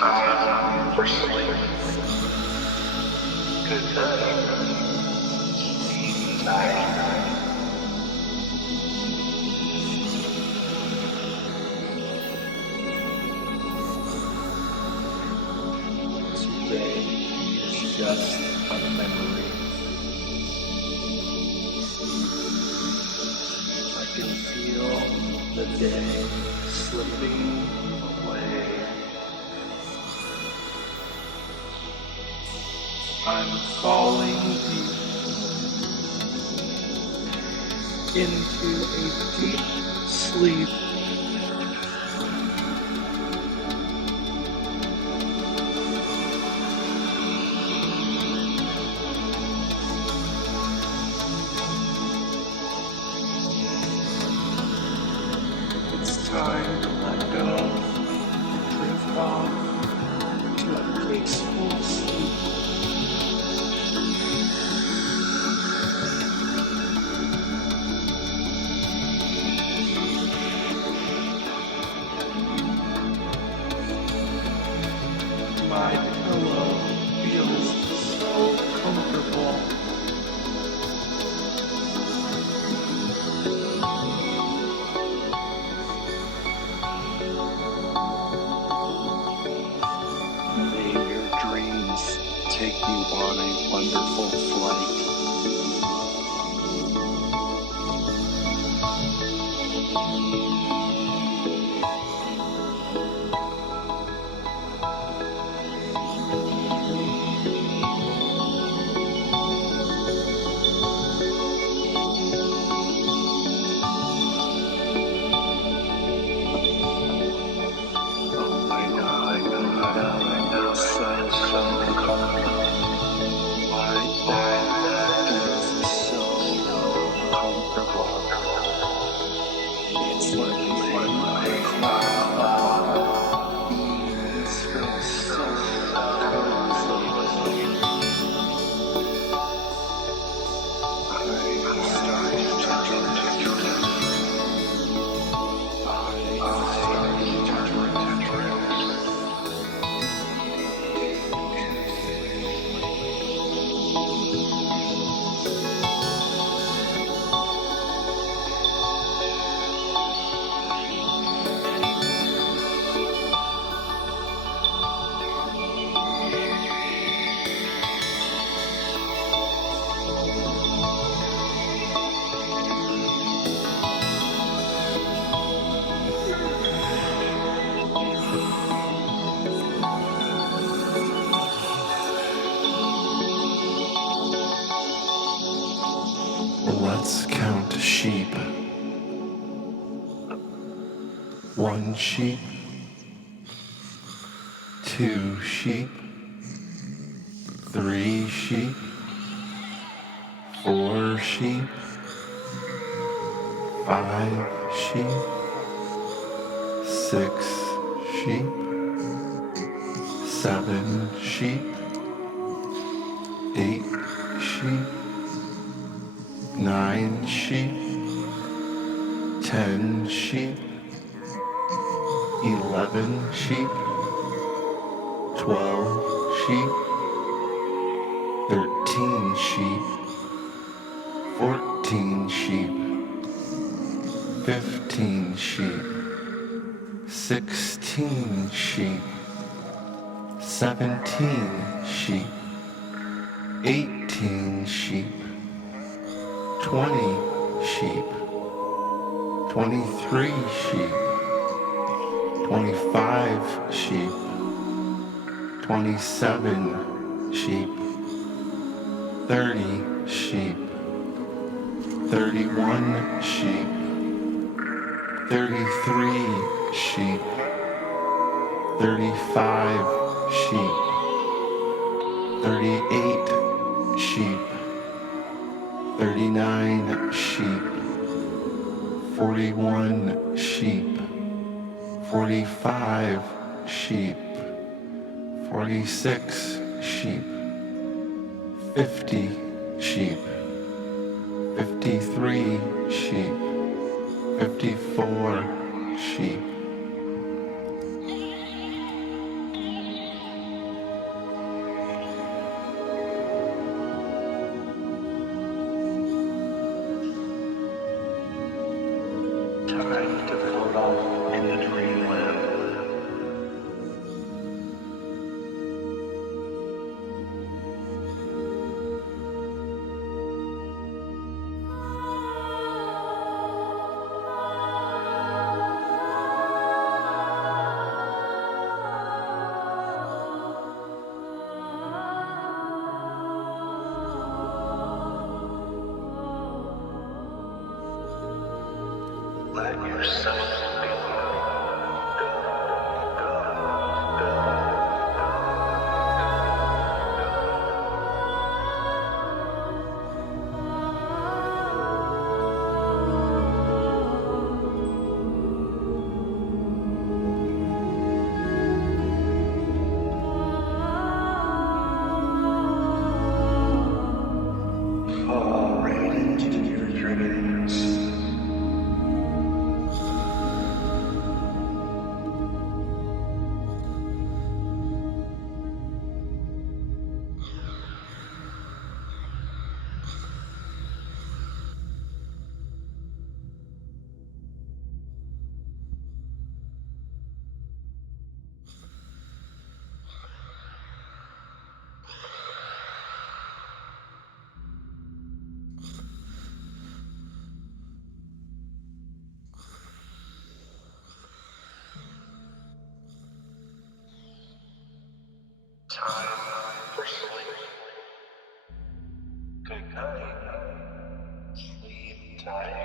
time for sleep. Good night. Night. Today is just a memory. I can feel the day slipping away. I'm falling deep into a deep sleep. It's time to let go, drift off to a peaceful sleep. My pillow feels so comfortable. May your dreams take you on a wonderful flight. Let's count sheep. 1 sheep, 2 sheep, 3 sheep, 4 sheep, 5 sheep, 6 sheep, 7 sheep, 8 sheep, 9 sheep, 10 sheep, 11 sheep, 12 sheep, 13 sheep, 14 sheep, 15 sheep, 16 sheep, 17 sheep, 18 sheep, 20 sheep, 23 sheep, 25 sheep, 27 sheep, 30 sheep, 31 sheep, 33 sheep, 35 sheep, 38 sheep, 39 sheep, 41 sheep, 45 sheep, 46 sheep, 50 sheep, 53 sheep, 54 sheep, time to float off into dreamland. Let yourself be Fall right into your dreams. time for sleep. Good night. Sleep tight.